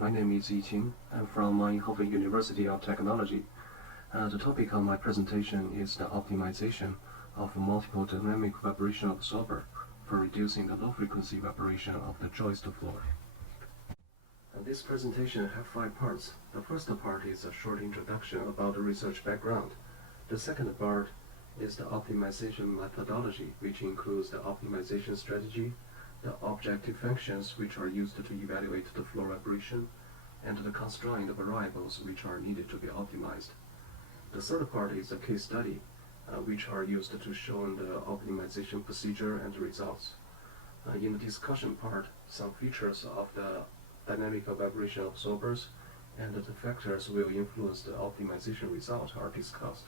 my name is Yiqing. I'm from Eindhoven University of Technology. The topic of my presentation is the optimization of a multiple dynamic vibration absorber for reducing the low-frequency vibration of the joist floor. This presentation has 5 parts. The first part is a short introduction about the research background. The second part is the optimization methodology, which includes the optimization strategy, the objective functions which are used to evaluate the floor vibration, and the constraint variables which are needed to be optimized. The third part is a case study, which are used to show the optimization procedure and results. In the discussion part, some features of the dynamic vibration absorbers and the factors will influence the optimization result are discussed.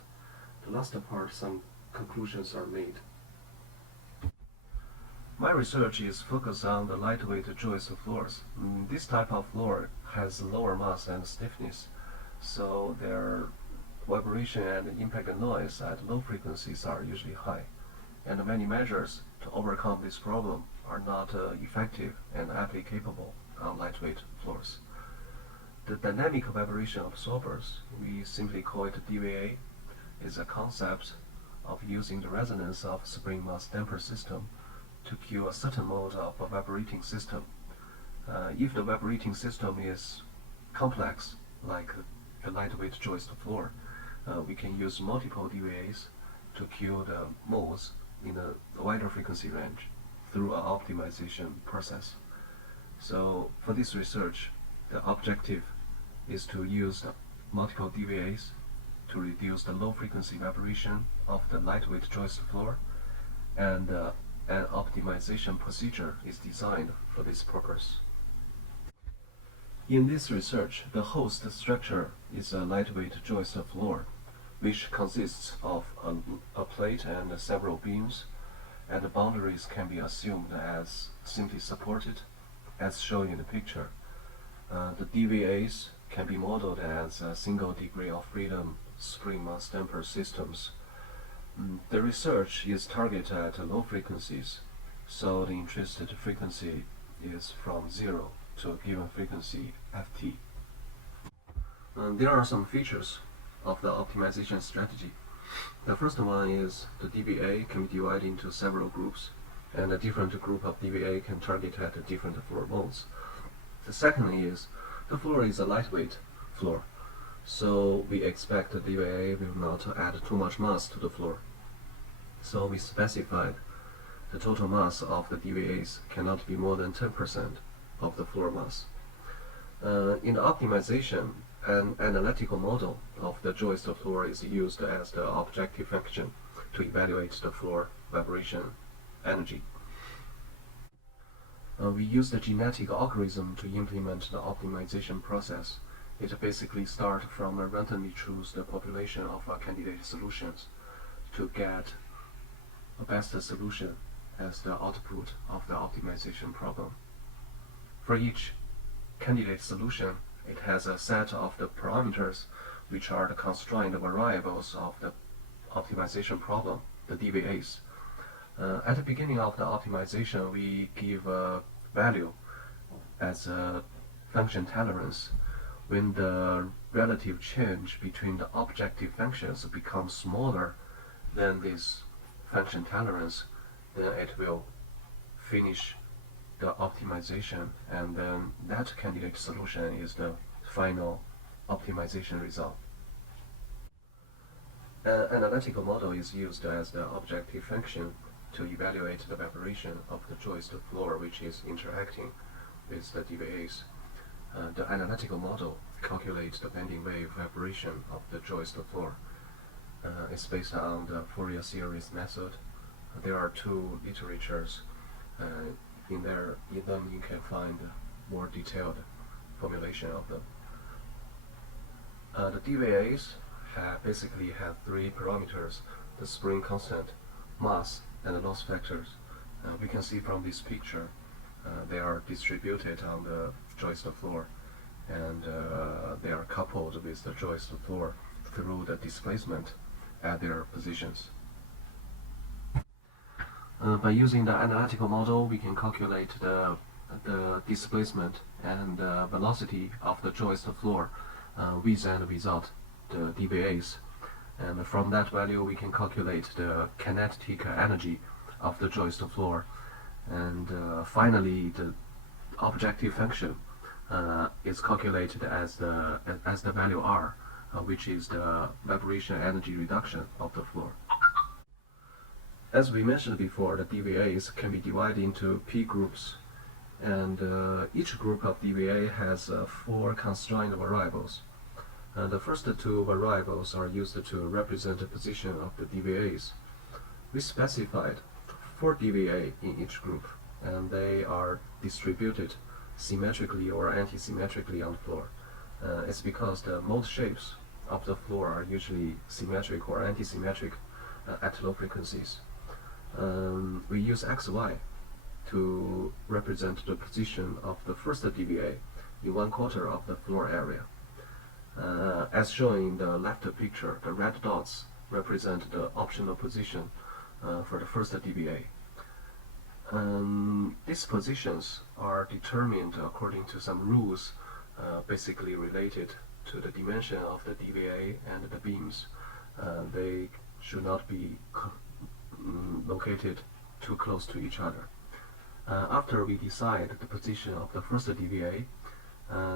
The last part, some conclusions are made. My research is focused on the lightweight joist floors. This type of floor has lower mass and stiffness, so their vibration and impact noise at low frequencies are usually high, and many measures to overcome this problem are not effective and applicable on lightweight floors. The dynamic vibration absorbers, we simply call it DVA, is a concept of using the resonance of spring mass damper system to cue a certain mode of a vibrating system. If the vibrating system is complex, like the lightweight joist floor, we can use multiple DVAs to cue the modes in a wider frequency range through an optimization process. So for this research, the objective is to use multiple DVAs to reduce the low frequency vibration of the lightweight joist floor, and an optimization procedure is designed for this purpose. In this research, the host structure is a lightweight joist floor, which consists of a plate and several beams, and the boundaries can be assumed as simply supported, as shown in the picture. The DVAs can be modeled as a single degree of freedom spring mass damper systems. The research is targeted at low frequencies, so the interested frequency is from 0 to a given frequency Ft. There are some features of the optimization strategy. The first one is the DVA can be divided into several groups, and a different group of DVA can target at different floor modes. The second is the floor is a lightweight floor, so we expect the DVA will not add too much mass to the floor. So we specified the total mass of the DVAs cannot be more than 10% of the floor mass. In the optimization, an analytical model of the joist floor is used as the objective function to evaluate the floor vibration energy. We use the genetic algorithm to implement the optimization process. It basically starts from a randomly choose the population of candidate solutions to get a best solution as the output of the optimization problem. For each candidate solution, it has a set of the parameters which are the constraint variables of the optimization problem, the DVAs. At the beginning of the optimization, we give a value as a function tolerance. When the relative change between the objective functions becomes smaller than this function tolerance, then it will finish the optimization, and then that candidate solution is the final optimization result. An analytical model is used as the objective function to evaluate the vibration of the joist floor which is interacting with the DVAs. The analytical model calculates the bending wave vibration of the joist floor. It's based on the Fourier series method. There are 2 literatures. In them you can find more detailed formulation of them. The DVAs basically have 3 parameters: the spring constant, mass, and the loss factors. We can see from this picture they are distributed on the joist floor, and they are coupled with the joist floor through the displacement at their positions. By using the analytical model, we can calculate the the displacement and velocity of the joist floor with and without the DVAs. And from that value we can calculate the kinetic energy of the joist floor. And finally, the objective function is calculated as the value R, which is the vibration energy reduction of the floor. As we mentioned before, the DVAs can be divided into P groups, and each group of DVA has 4 constraint variables. The first 2 variables are used to represent the position of the DVAs. We specified 4 DVA in each group, and they are distributed symmetrically or anti-symmetrically on the floor. It's because the mode shapes of the floor are usually symmetric or anti-symmetric at low frequencies. We use XY to represent the position of the first DVA in 1/4 of the floor area. As shown in the left picture, the red dots represent the optional position for the first DVA. These positions are determined according to some rules basically related to the dimension of the DVA and the beams. They should not be located too close to each other. After we decide the position of the first DVA,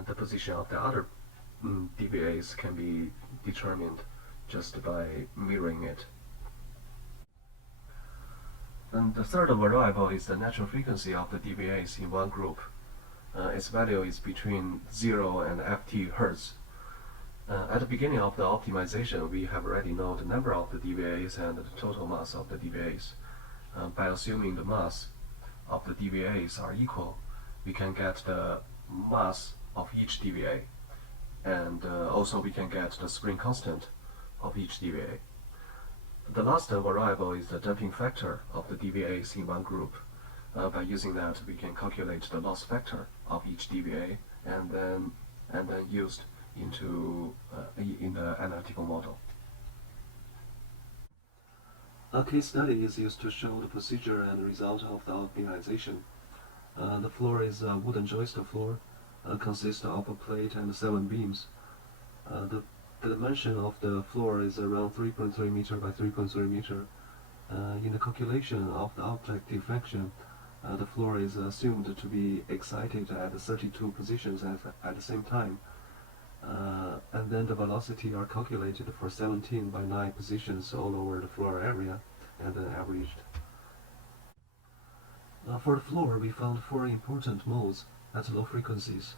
the position of the other DVAs can be determined just by mirroring it. And the third variable is the natural frequency of the DVAs in one group. Its value is between 0 and ft Hz. At the beginning of the optimization, we have already known the number of the DVAs and the total mass of the DVAs. By assuming the mass of the DVAs are equal, we can get the mass of each DVA, and also we can get the spring constant of each DVA. The last variable is the damping factor of the DVAs in one group. By using that, we can calculate the loss factor of each DVA and then used in the analytical model. A case study is used to show the procedure and result of the optimization. The floor is a wooden joist floor, consists of a plate and 7 beams. The dimension of the floor is around 3.3 meter by 3.3 meter. In the calculation of the objective function, the floor is assumed to be excited at 32 positions at the same time. And then the velocity are calculated for 17 by 9 positions all over the floor area and then averaged. For the floor, we found 4 important modes at low frequencies.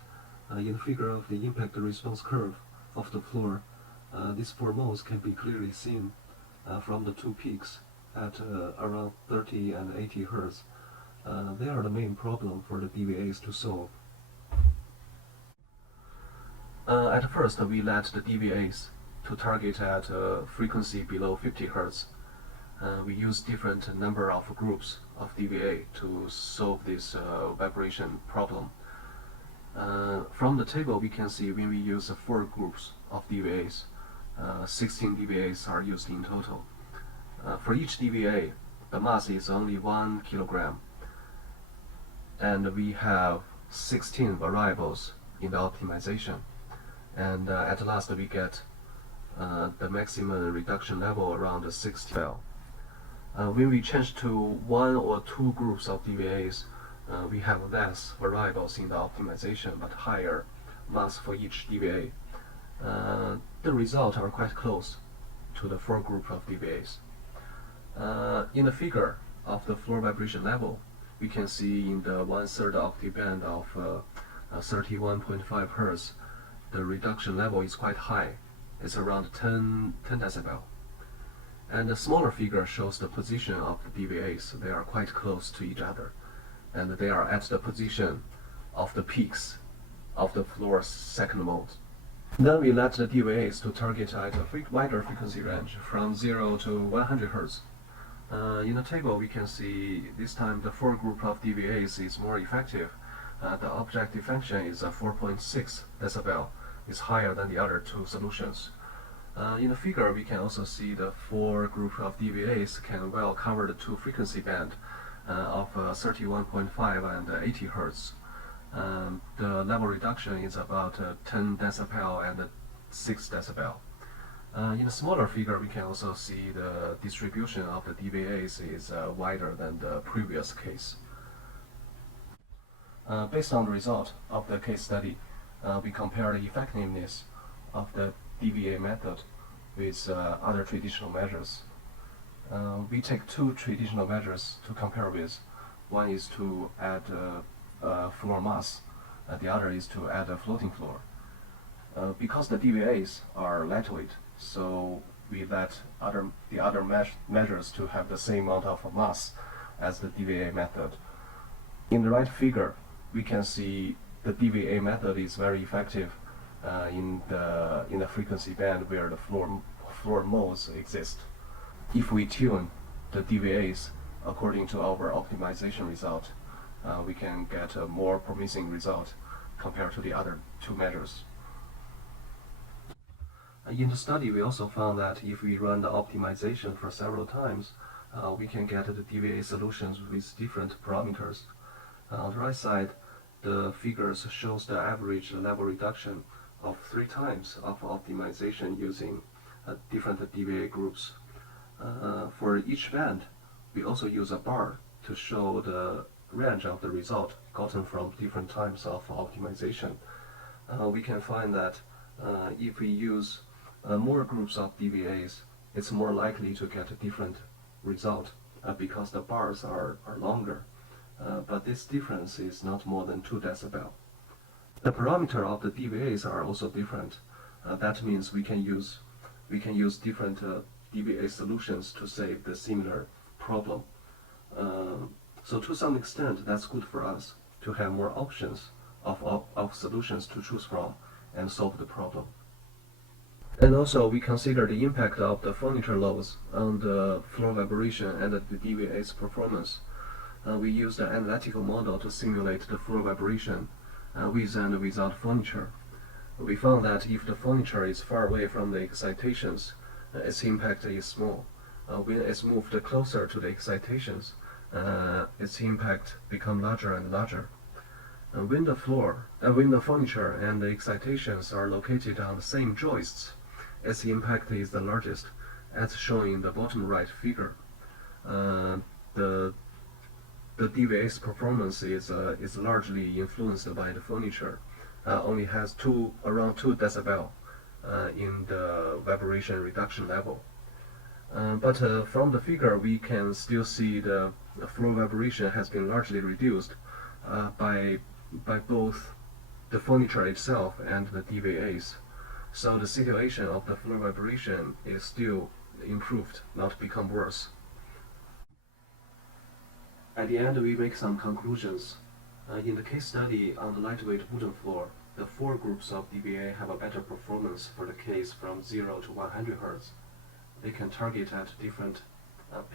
In the figure of the impact response curve of the floor, these 4 modes can be clearly seen from the 2 peaks at around 30 and 80 Hz. They are the main problem for the DVAs to solve. At first, we let the DVAs to target at a frequency below 50 Hz. We use different number of groups of DVA to solve this vibration problem. From the table, we can see when we use 4 groups of DVAs, 16 DVAs are used in total. For each DVA, the mass is only 1 kilogram, and we have 16 variables in the optimization. And at last we get the maximum reduction level around 60. When we change to 1 or 2 groups of DVAs, we have less variables in the optimization but higher mass for each DVA. The results are quite close to the 4 group of DVAs. In the figure of the floor vibration level, we can see in the 1/3 octave band of 31.5 Hz, the reduction level is quite high. It's around 10 decibel. And the smaller figure shows the position of the DVAs. They are quite close to each other, and they are at the position of the peaks of the floor's second mode. Then we let the DVAs to target at a wider frequency range from 0 to 100 Hz. In the table, we can see this time the 4 group of DVAs is more effective. The objective function is 4.6 decibel. It's higher than the other 2 solutions. In the figure, we can also see the 4 group of DVAs can well cover the 2 frequency band of 31.5 and 80 Hz. The level reduction is about 10 decibel and 6 decibel. In a smaller figure, we can also see the distribution of the dBAs is wider than the previous case. Based on the result of the case study, we compare the effectiveness of the dBA method with other traditional measures. We take two traditional measures to compare with. One is to add floor mass, the other is to add a floating floor. Because the dBAs are lightweight, so we let the other measures to have the same amount of mass as the dBA method. In the right figure, we can see the dBA method is very effective in the frequency band where the floor modes exist. If we tune the dBAs according to our optimization result, we can get a more promising result compared to the other two measures. In the study, we also found that if we run the optimization for several times, we can get the dBA solutions with different parameters. On the right side, the figures shows the average level reduction of 3 times of optimization using different dBA groups. For each band, we also use a bar to show the range of the result gotten from different times of optimization. We can find that if we use more groups of dBAs, it's more likely to get a different result because the bars are longer. But this difference is not more than 2 decibel. The parameter of the dBAs are also different. That means we can use different dBA solutions to save the similar problem. So to some extent, that's good for us to have more options of solutions to choose from and solve the problem. And also, we consider the impact of the furniture loads on the floor vibration and the dBA's performance. We used an analytical model to simulate the floor vibration with and without furniture. We found that if the furniture is far away from the excitations, its impact is small. When it's moved closer to the excitations, its impact becomes larger and larger. When the furniture and the excitations are located on the same joists, its impact is the largest, as shown in the bottom right figure. The dBA's performance is largely influenced by the furniture. Only has around 2 decibel in the vibration reduction level. But from the figure, we can still see the floor vibration has been largely reduced by both the furniture itself and the dBAs. So the situation of the floor vibration is still improved, not become worse. At the end, we make some conclusions. In the case study on the lightweight wooden floor, the 4 groups of dBA have a better performance for the case from 0 to 100 Hz. They can target at different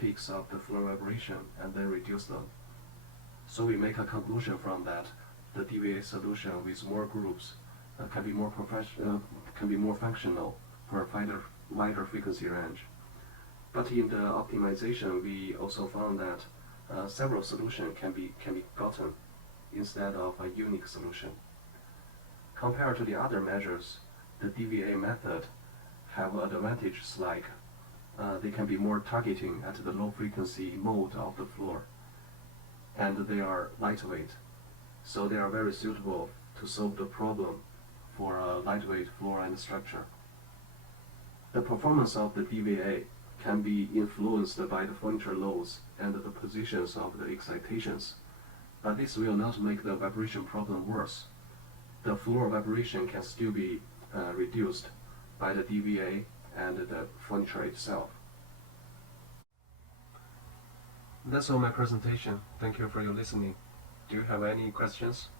peaks of the floor vibration and then reduce them. So we make a conclusion from that the dBA solution with more groups can be more functional for a wider frequency range. But in the optimization, we also found that several solutions can be gotten instead of a unique solution. Compared to the other measures, the dBA method have advantages like they can be more targeting at the low frequency mode of the floor, and they are lightweight, so they are very suitable to solve the problem for a lightweight floor and structure. The performance of the dBA can be influenced by the furniture loads and the positions of the excitations, but this will not make the vibration problem worse. The floor vibration can still be reduced by the dBA and the furniture itself. That's all my presentation. Thank you for your listening. Do you have any questions?